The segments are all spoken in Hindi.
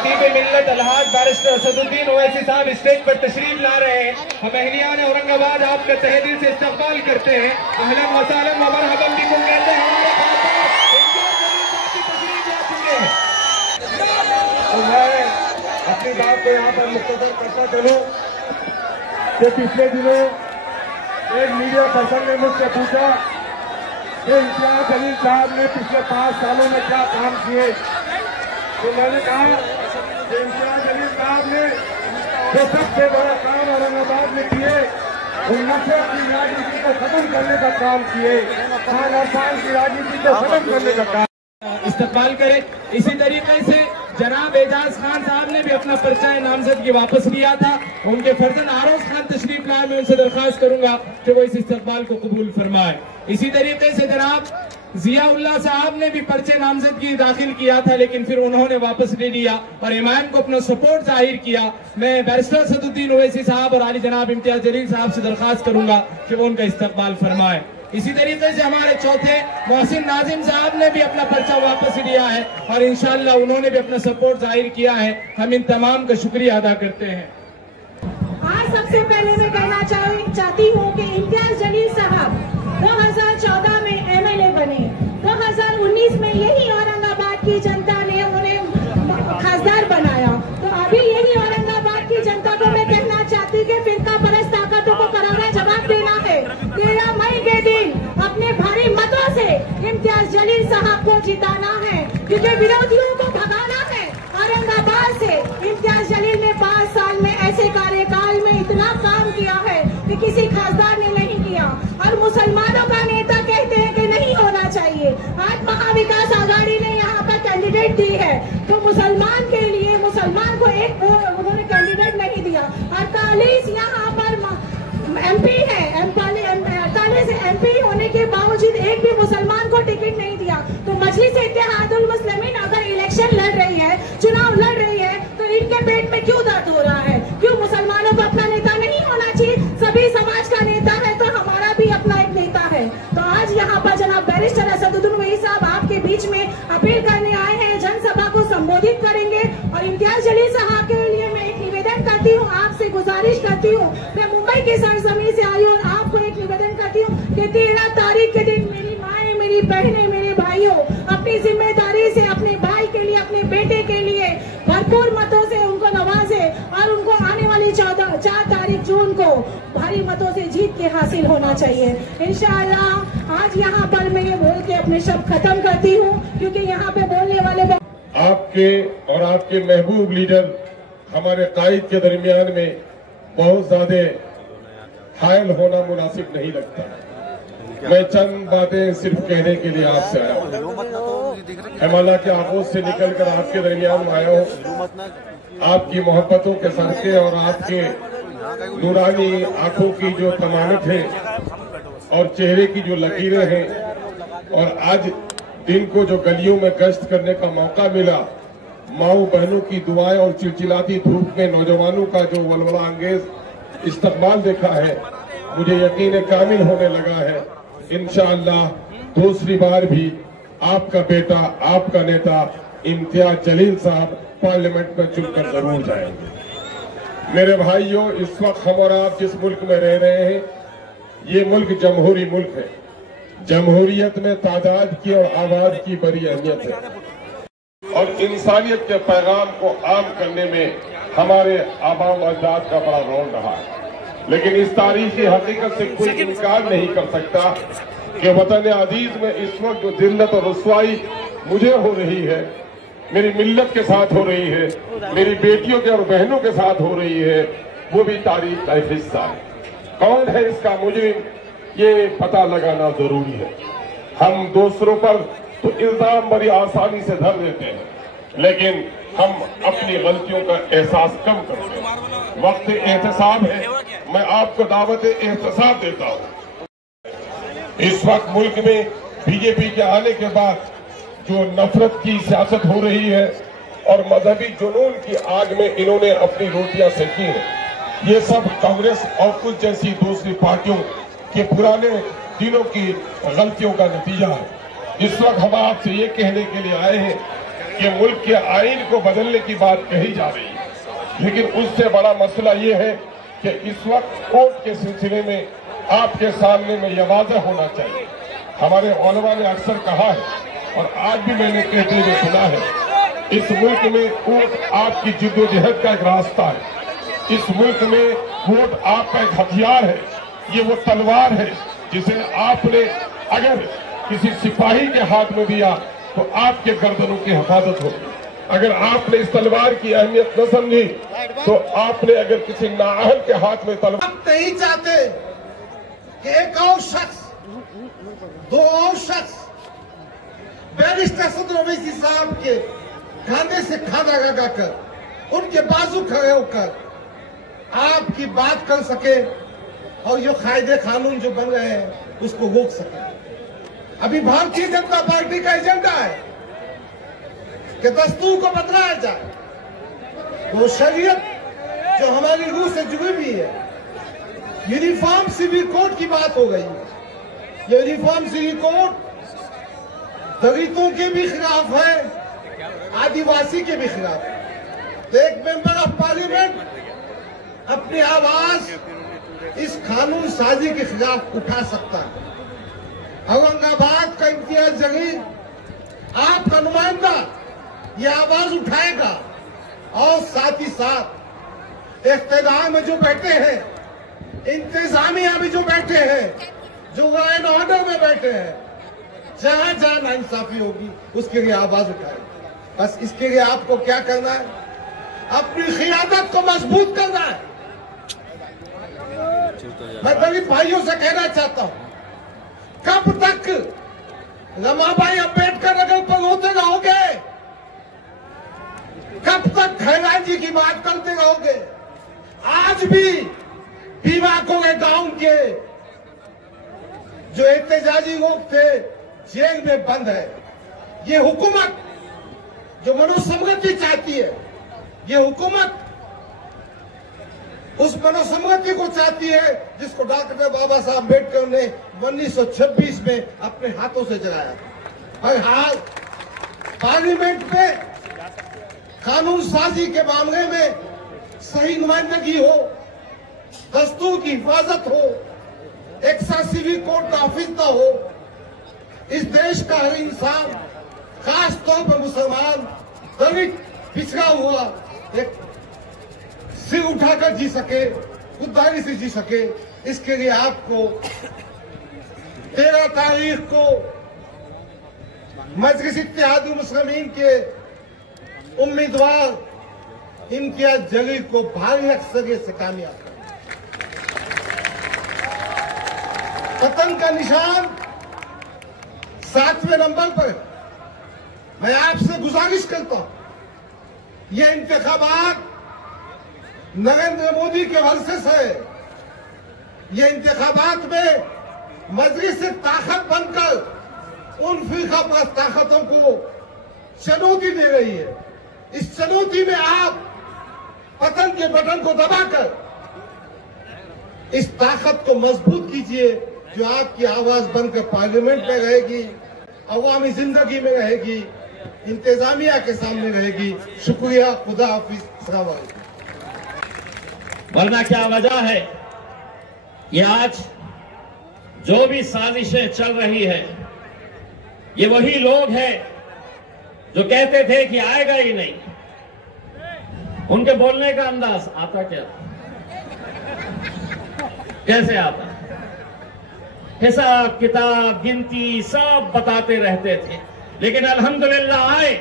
खतीब मिल्लत अलहाज बैरिस्टर असदुद्दीन ओवैसी साहब स्टेज पर तशरीफ ला रहे हैं। हम अहलियान औरंगाबाद आपका तहे दिल से इस्तकबाल करते हैं। अहलन व सहलन व मरहबन बिकुम कहते हैं। तो मैं अपनी बात को यहाँ पर मुख्तसर करता चलूं कि पिछले दिनों एक मीडिया पर्सन ने मुझसे पूछा कि इम्तियाज जलील साहब ने पिछले 5 सालों में क्या काम किए। तो मैंने कहा कि इम्तियाज जलील साहब ने जो सबसे बड़ा काम औरंगाबाद में किए वो नशे की राजनीति को खत्म करने का काम किए, खान और पान की राजनीति को खत्म करने का काम इस्तकबाल करें। इसी तरीके से जनाब एजाज खान साहब ने भी अपना पर्चा नामजदगी वापस लिया था। उनके फर्जंद आरोज खान तशरीफ लाए, मैं उनसे दरख्वास्त करूंगा कि वो इस इस्तकबाल को कबूल फरमाए। इसी तरीके से जनाब जियाउल्लाह साहब ने भी पर्चे नामजदगी दाखिल किया था, लेकिन फिर उन्होंने वापस ले लिया और इमाम को अपना सपोर्ट जाहिर किया। मैं बैरिस्टर असदुद्दीन ओवैसी साहब और आली जनाब इम्तियाज जलील साहब से दरख्वास्त करूंगा कि वो उनका इस्तकबाल फरमाए। इसी तरीके से हमारे चौथे मोहसिन नाजिम साहब ने भी अपना पर्चा वापस लिया है और इंशाअल्लाह उन्होंने भी अपना सपोर्ट जाहिर किया है। हम इन तमाम का शुक्रिया अदा करते हैं। आज सबसे पहले मैं कहना चाहती हूँ कि इम्तियाज जलील साहब 2014 में MLA बने, 2019 में यही औरंगाबाद की जनता ने उन्हें खासदार बनाया। तो अभी यही औरंगाबाद की जनता को मैं कहना चाहती कि फिरका परस्त ताकतों को करारा जवाब देना है। 13 मई के दिन अपने भारी मतों से इम्तियाज जलील साहब को जिताना है, क्योंकि विरोधियों को भगाना है औरंगाबाद से। इम्तियाज जलील ने 5 साल में ऐसे कार्यकाल में इतना काम किया है कि किसी खासदार ने नहीं किया। और मुसलमानों का नेता कहते हैं कि नहीं होना चाहिए। आज महाविकास आघाड़ी ने यहाँ पर कैंडिडेट दी है, तो मुसलमान के लिए मुसलमान को एक उन्होंने कैंडिडेट नहीं दिया। 48 यहाँ पर MP है, 48 MP होने के बावजूद एक भी मुसलमान को टिकट नहीं दिया। तो मजलिस इत्तेहादुल मुस्लिमीन अगर इलेक्शन लड़ रही है, चुनाव लड़ रही है, तो इनके पेट में क्यों दर्द हो रहा है? क्यों मुसलमानों को अपना नेता नहीं होना चाहिए? सभी समाज का नेता है तो हमारा भी अपना एक नेता है। तो आज यहाँ पर जनाब बैरिस्टर असदुद्दीन ओवैसी साहब आपके बीच में अपील करने आए हैं, जनसभा को संबोधित करेंगे। और इम्तियाज जलील साहब के लिए मैं एक निवेदन करती हूँ, आपसे गुजारिश करती हूँ। मैं मुंबई की सरजमीन से आई हूँ और आपको एक निवेदन करती हूँ कि 13 तारीख के दिन मेरी माएं, मेरी बहनें, मेरे भाइयों अपनी जिम्मेदारी से अपने भाई के लिए, अपने बेटे के लिए भरपूर मतों से उनको नवाजे और उनको आने वाली 4 तारीख जून को भारी मतों से जीत के हासिल होना चाहिए इंशाअल्लाह। आज यहाँ पर मैं ये बोल के अपने शब्द खत्म करती हूँ, क्योंकि यहाँ पे बोलने वाले आपके और आपके महबूब लीडर हमारे कायद के दरमियान में बहुत ज्यादा हायल होना मुनासिब नहीं लगता। मैं चंद बातें सिर्फ कहने के लिए आपसे आया हूँ। हिमालय के आगोश से निकलकर आपके दरमियान में आया हूँ। आपकी मोहब्बतों के सदके और आपके नूरानी आंखों की जो तमानत है और चेहरे की जो लकीरें हैं, और आज दिन को जो गलियों में गश्त करने का मौका मिला, माओ बहनों की दुआएं और चिलचिलाती धूप में नौजवानों का जो वलवला अंगेज इस्तकबाल देखा है, मुझे यकीन कामिल होने लगा है। इंशाअल्लाह दूसरी बार भी आपका बेटा, आपका नेता इम्तियाज जलील साहब पार्लियामेंट में चुनकर जरूर जाएंगे। मेरे भाइयों, इस वक्त हम और आप जिस मुल्क में रह रहे हैं, ये मुल्क जमहूरी मुल्क है। जमहूरियत में तादाद की और आवाज की बड़ी अहमियत है और इंसानियत के पैगाम को आम करने में हमारे आबा व अजदाद का बड़ा रोल रहा है। लेकिन इस तारीखी हकीकत से कोई इनकार नहीं कर सकता कि वतन अजीज में इस वक्त जो जिल्लत और रुसवाई मुझे हो रही है, मेरी मिल्लत के साथ हो रही है, मेरी बेटियों के और बहनों के साथ हो रही है, वो भी तारीख का एक हिस्सा है। कौन है इसका मुजरिम, ये पता लगाना जरूरी है। हम दूसरों पर तो इल्जाम बड़ी आसानी से धर देते हैं, लेकिन हम अपनी गलतियों का एहसास कम करते हैं। वक्त एहतसाब है, मैं आपको दावत एहतसाब देता हूँ। इस वक्त मुल्क में बीजेपी के आने के बाद जो नफरत की सियासत हो रही है और मजहबी जुनून की आग में इन्होंने अपनी रोटियां सेकी हैं, ये सब कांग्रेस और कुछ जैसी दूसरी पार्टियों के पुराने दिनों की गलतियों का नतीजा है। इस वक्त हम आपसे ये कहने के लिए आए हैं कि मुल्क के आईन को बदलने की बात कही जा रही है, लेकिन उससे बड़ा मसला ये है कि इस वक्त कोर्ट के सिलसिले में आपके सामने में यह वाज़ह होना चाहिए। हमारे उलमा ने अक्सर कहा है और आज भी मैंने कहते हुए सुना है, इस मुल्क में कोर्ट आपकी जिद्दोजहद का एक रास्ता है। इस मुल्क में कोर्ट आपका एक हथियार है। ये वो तलवार है जिसे आपने अगर किसी सिपाही के हाथ में दिया तो आपके गर्दनों की हिफाजत होगी। अगर आपने इस तलवार की अहमियत न समझी तो आपने अगर किसी नाअहल के हाथ में तलवार। आप नहीं चाहते कि एक और शख्स, दो और शख्स बैरिस्टर सदर ओवैसी साहब के खाने से खाना लगाकर उनके बाजू खड़े होकर आपकी बात कर सके और ये कायदे कानून जो बन रहे हैं उसको रोक सके। अभी भारतीय जनता पार्टी का एजेंडा है कि दस्तूर को बदलाया जाए। वो शरीयत जो हमारी रूह से जुड़ी हुई है, यूनिफॉर्म सिविल कोड की बात हो गई है। यूनिफॉर्म सिविल कोड दलितों के भी खिलाफ है, आदिवासी के भी खिलाफ है। तो एक मेंबर ऑफ पार्लियामेंट अपनी आवाज इस कानून साजी के खिलाफ उठा सकता है। औरंगाबाद का इम्तियाज जलील आपका नुमाइंदा ये आवाज उठाएगा और साथ ही साथ इख्तिदार में जो बैठे हैं, इंतजामिया में जो बैठे हैं, जो लॉ एंड ऑर्डर में बैठे हैं, जहां जहां नाइंसाफी होगी उसके लिए आवाज उठाएगा। बस इसके लिए आपको क्या करना है? अपनी क़ियादत को मजबूत करना है। मैं दलित भाइयों से कहना चाहता हूं, कब तक रमाबाई अम्बेडकर नगर पर रोते रहोगे? कब तक खैरान जी की बात करते रहोगे? आज भी बीमाकों के गांव के जो एहतजाजी लोग थे जेल में बंद है। ये हुकूमत जो मनोसंहति चाहती है, ये हुकूमत उस मनोसंहति को चाहती है जिसको डॉक्टर बाबा साहब अम्बेडकर ने 1926 में अपने हाथों से जलाया। हर हाल पार्लियामेंट में कानून साजी के मामले में सही नुमाइंदगी हो, दस्तूर की हिफाजत हो, एक सिविल कोर्ट का ऑफिस न हो। इस देश का हर इंसान, खास तौर पर मुसलमान, दलित, पिछड़ा हुआ एक सिर उठाकर जी सके, खुददारी से जी सके। इसके लिए आपको 13 तारीख को मजलिस इत्तेहादुल मुस्लिमीन के उम्मीदवार इम्तियाज जलील को भारी अक्सरियत से कामयाब करना। पतन का निशान 7वें नंबर पर। मैं आपसे गुजारिश करता हूं, ये इंतखाबात नरेंद्र मोदी के वर्सेस है। ये इंतखाबात में मजलिस से ताकत बनकर उन फिरका परस्त ताकतों को चुनौती दे रही है। इस चुनौती में आप पतन के बटन को दबाकर इस ताकत को मजबूत कीजिए जो आपकी आवाज बनकर पार्लियामेंट में रहेगी, अवामी जिंदगी में रहेगी, इंतजामिया के सामने रहेगी। शुक्रिया, खुदा हाफिज, अस्सलाम वालेकुम। वरना क्या वजह है ये आज जो भी साजिशें चल रही है, ये वही लोग हैं जो कहते थे कि आएगा ही नहीं। उनके बोलने का अंदाज आता क्या, कैसे आता? हिसाब किताब गिनती सब बताते रहते थे, लेकिन अल्हम्दुलिल्लाह आए।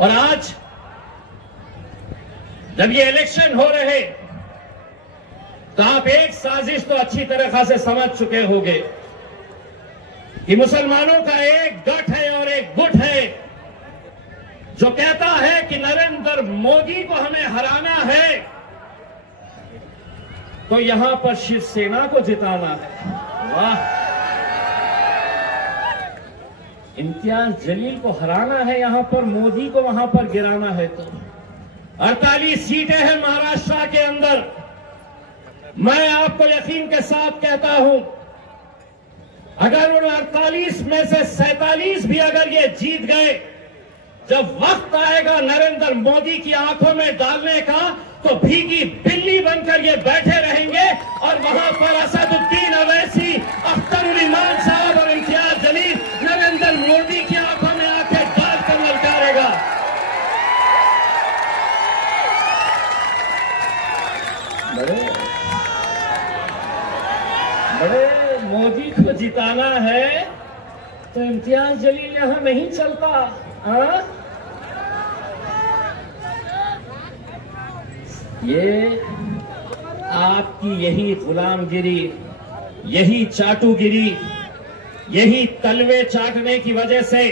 और आज जब ये इलेक्शन हो रहे तो आप एक साजिश तो अच्छी तरह से समझ चुके होंगे कि मुसलमानों का एक गठ है और एक गुट है जो कहता है कि नरेंद्र मोदी को हमें हराना है तो यहां पर शिवसेना को जिताना है। वाह, इम्तियाज जलील को हराना है यहां पर, मोदी को वहां पर गिराना है। तो 48 सीटें हैं महाराष्ट्र के अंदर। मैं आपको यकीन के साथ कहता हूं, अगर उन 48 में से 47 भी अगर ये जीत गए जब वक्त आएगा नरेंद्र मोदी की आंखों में डालने का, तो भीगी बिल्ली बनकर ये बैठे रहेंगे और वहां पर असदुद्दीन अवैसी, अख्तरुल ईमान साहब और इम्तियाज जलील नरेंद्र मोदी की आंखों में आंखें डालकर ललकारेगा। बड़े मोदी को जिताना है तो इम्तियाज जलील यहां नहीं चलता। हाँ? ये आपकी यही गुलामगिरी, यही चाटुगिरी, यही तलवे चाटने की वजह से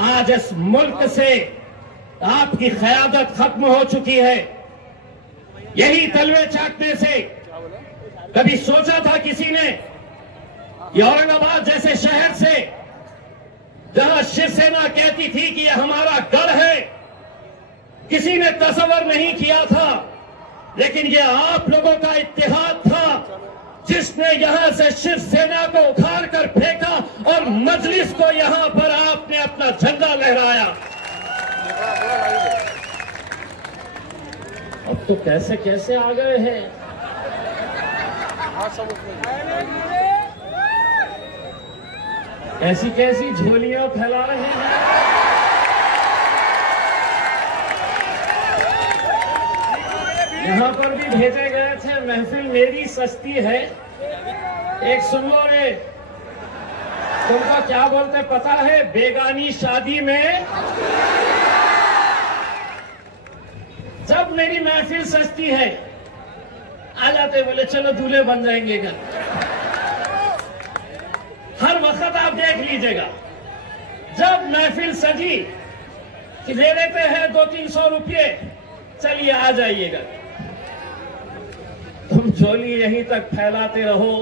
आज इस मुल्क से आपकी क़यादत खत्म हो चुकी है। यही तलवे चाटने से कभी सोचा था किसी ने कि औरंगाबाद जैसे शहर से, जहां शिवसेना कहती थी कि यह हमारा गढ़ है, किसी ने तस्वर नहीं किया था, लेकिन यह आप लोगों का इत्तेहाद था जिसने यहां से शिवसेना को उखाड़ कर फेंका और मजलिस को यहां पर आपने अपना झंडा लहराया। अब तो कैसे कैसे आ गए हैं। ऐसी कैसी झोलियां फैला रहे हैं। यहां पर भी भेजे गए थे, महफिल मेरी सस्ती है। एक सुन लो रे, तुमको क्या बोलते पता है? बेगानी शादी में जब मेरी महफिल सस्ती है आ जाते, बोले चलो दूल्हे बन जाएंगे घर। हर वक्त आप देख लीजिएगा, जब महफिल सजी कि दे देते हैं 200-300 रुपये, चलिए आ जाइएगा। तुम झोली यहीं तक फैलाते रहो।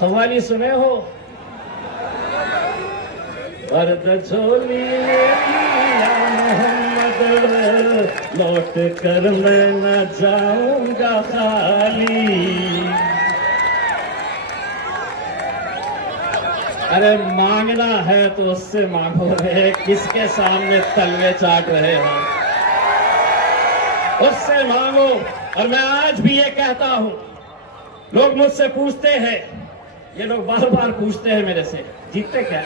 कव्वाली सुने हो? वर्द झोली या मोहम्मद, लौट कर मैं न जाऊंगा खाली। अरे मांगना है तो उससे मांगो रे, किसके सामने तलवे चाट रहे हो? उससे मांगो। और मैं आज भी ये कहता हूं, लोग मुझसे पूछते हैं, ये लोग बार बार पूछते हैं मेरे से, जीतते क्या,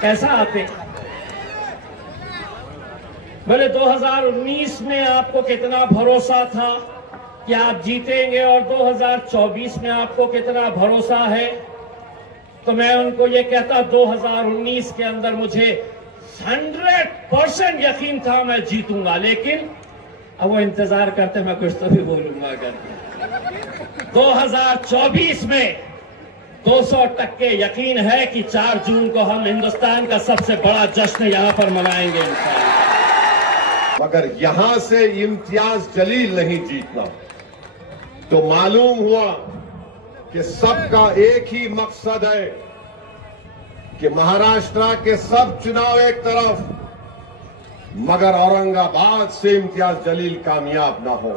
कैसा आते? बोले 2019 में आपको कितना भरोसा था कि आप जीतेंगे और 2024 में आपको कितना भरोसा है? तो मैं उनको ये कहता, 2019 के अंदर मुझे 100% यकीन था मैं जीतूंगा, लेकिन अब वो इंतजार करते मैं कुछ तो भी बोलूंगा करके। 2024 में 200% यकीन है कि 4 जून को हम हिंदुस्तान का सबसे बड़ा जश्न यहां पर मनाएंगे इंशाअल्लाह। मगर यहां से इम्तियाज जलील नहीं जीतना, तो मालूम हुआ कि सबका एक ही मकसद है कि महाराष्ट्र के सब चुनाव एक तरफ, मगर औरंगाबाद से इम्तियाज जलील कामयाब ना हो।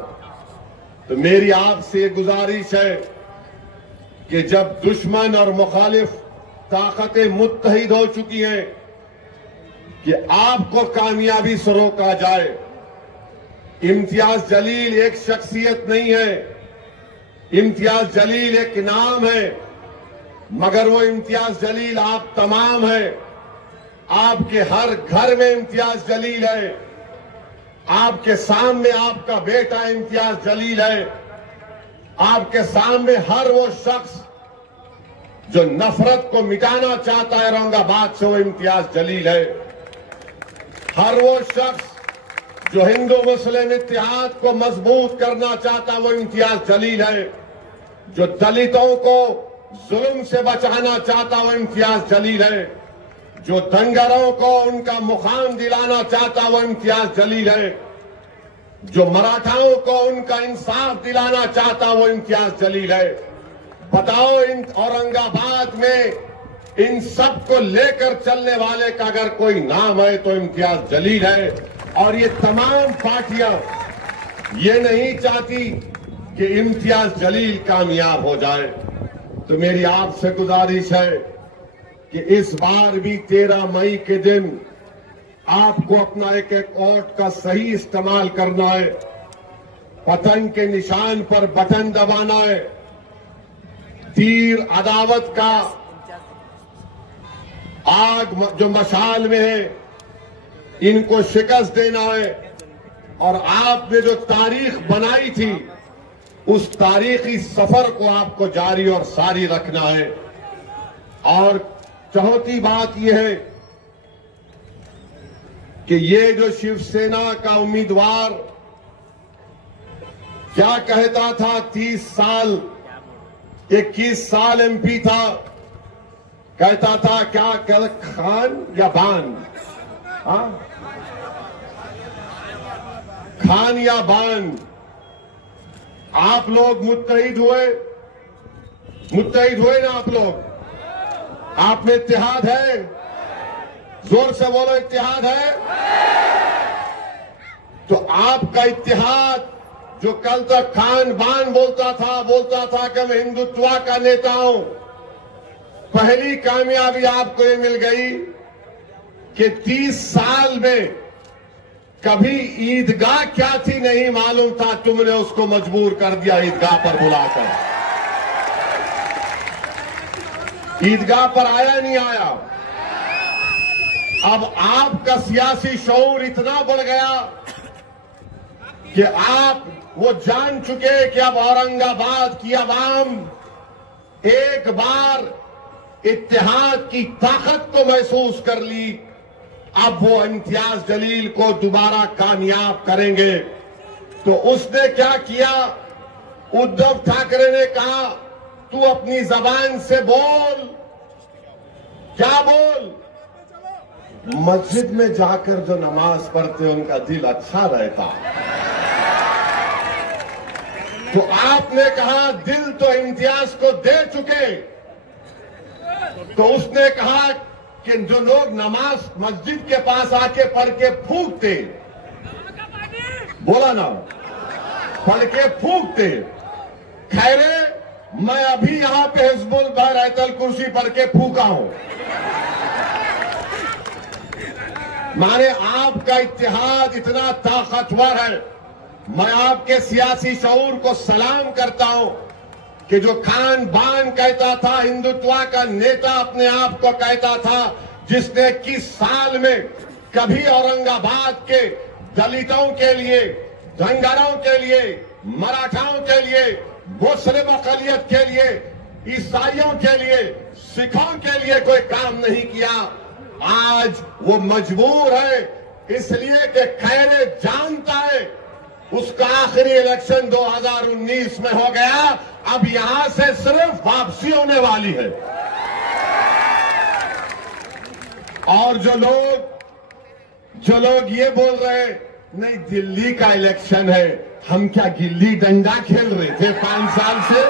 तो मेरी आपसे गुजारिश है कि जब दुश्मन और मुखालिफ ताकतें मुत्तहिद हो चुकी हैं कि आपको कामयाबी से रोका जाए। इम्तियाज जलील एक शख्सियत नहीं है, इम्तियाज जलील एक नाम है, मगर वो इम्तियाज जलील आप तमाम है। आपके हर घर में इम्तियाज जलील है, आपके सामने आपका बेटा इम्तियाज जलील है, आपके सामने हर वो शख्स जो नफरत को मिटाना चाहता है औरंगाबाद से, वो इम्तियाज जलील है। हर वो शख्स जो हिंदू मुस्लिम इत्तेहाद को मजबूत करना चाहता है, वो इम्तियाज जलील है। जो दलितों को जुल्म से बचाना चाहता, वो इम्तियाज जलील है। जो दंगरों को उनका मुकाम दिलाना चाहता, वो इम्तियाज जलील है। जो मराठाओं को उनका इंसाफ दिलाना चाहता, वो इम्तियाज जलील है। बताओ, इन औरंगाबाद में इन सब को लेकर चलने वाले का अगर कोई नाम है तो इम्तियाज जलील है। और ये तमाम पार्टियां ये नहीं चाहती कि इम्तियाज जलील कामयाब हो जाए। तो मेरी आपसे गुजारिश है कि इस बार भी 13 मई के दिन आपको अपना एक एक वोट का सही इस्तेमाल करना है। पतंग के निशान पर बटन दबाना है। तीर अदावत का आग जो मशाल में है, इनको शिकस्त देना है। और आपने जो तारीख बनाई थी, उस तारीखी सफर को आपको जारी और सारी रखना है। और चौथी बात यह है कि ये जो शिवसेना का उम्मीदवार क्या कहता था, 30 साल 21 साल एमपी था, कहता था क्या खान या बान, हाँ खान या बान। आप लोग मुत्तहिद हुए ना आप लोग? आप में इत्तेहाद है? जोर से बोलो, इत्तेहाद है? तो आपका इत्तेहाद जो कल तक खान बान बोलता था कि मैं हिंदुत्व का नेता हूं, पहली कामयाबी आपको ये मिल गई कि 30 साल में कभी ईदगाह क्या थी नहीं मालूम था, तुमने उसको मजबूर कर दिया ईदगाह पर बुलाकर। ईदगाह पर आया नहीं आया। अब आपका सियासी शऊर इतना बढ़ गया कि आप वो जान चुके कि अब औरंगाबाद की आवाम एक बार इत्तेहाद की ताकत को महसूस कर ली। अब वो इम्तियाज जलील को दोबारा कामयाब करेंगे। तो उसने क्या किया, उद्धव ठाकरे ने कहा तू अपनी जबान से बोल। क्या बोल? मस्जिद में जाकर जो नमाज पढ़ते उनका दिल अच्छा रहता। तो आपने कहा दिल तो इम्तियाज को दे चुके। तो उसने कहा कि जो लोग नमाज मस्जिद के पास आके पढ़ के फूंकते, बोला ना, पढ़ के फूंकते, खैरे मैं अभी यहां पे हिजबुल बहरतल कुर्सी पढ़ के फूंका हूं। माने आपका इत्तेहाद इतना ताकतवर है। मैं आपके सियासी शऊर को सलाम करता हूं कि जो खान बान कहता था, हिंदुत्व का नेता अपने आप को कहता था, जिसने 21 साल में कभी औरंगाबाद के दलितों के लिए, धनगरों के लिए, मराठाओं के लिए, मुस्लिम अक़लियत के लिए, ईसाइयों के लिए, सिखों के लिए कोई काम नहीं किया, आज वो मजबूर है इसलिए कि खैरे जानता है उसका आखिरी इलेक्शन 2019 में हो गया। अब यहां से सिर्फ वापसी होने वाली है। और जो लोग ये बोल रहे हैं नहीं दिल्ली का इलेक्शन है, हम क्या गिल्ली डंडा खेल रहे थे 5 साल से?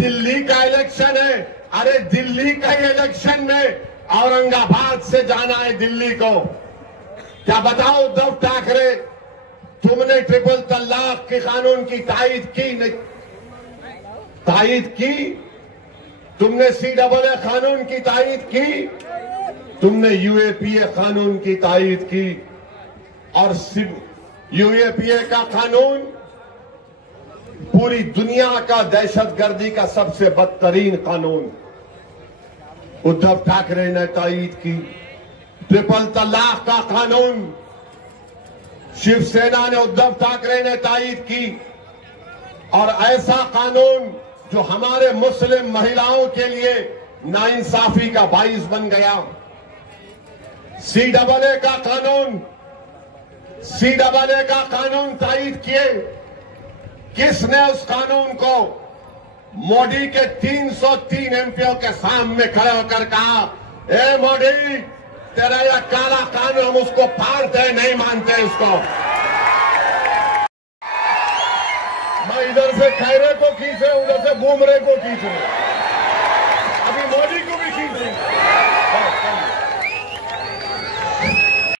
दिल्ली का इलेक्शन है। अरे दिल्ली का इलेक्शन में औरंगाबाद से जाना है दिल्ली को। क्या बताओ उद्धव ठाकरे, तुमने ट्रिपल तलाक के कानून की तायीद की नहीं? तायीद की? तुमने CAA कानून की तायीद की? तुमने UAPA कानून की तायीद की? और UAPA का कानून पूरी दुनिया का दहशतगर्दी का सबसे बदतरीन कानून उद्धव ठाकरे ने तायीद की। ट्रिपल तलाक का कानून शिवसेना ने, उद्धव ठाकरे ने तायीद की। और ऐसा कानून जो हमारे मुस्लिम महिलाओं के लिए नाइंसाफी का बाइस बन गया। CAA का कानून तायीद किए। किसने उस कानून को मोदी के 303 एमपीओ के सामने खड़े होकर कहा, ए मोदी तेरा यह काला कानून हम उसको फाड़ते नहीं मानते इसको। मैं इधर से खैरे को खींचे, उधर से बुमरे को खींच रहे।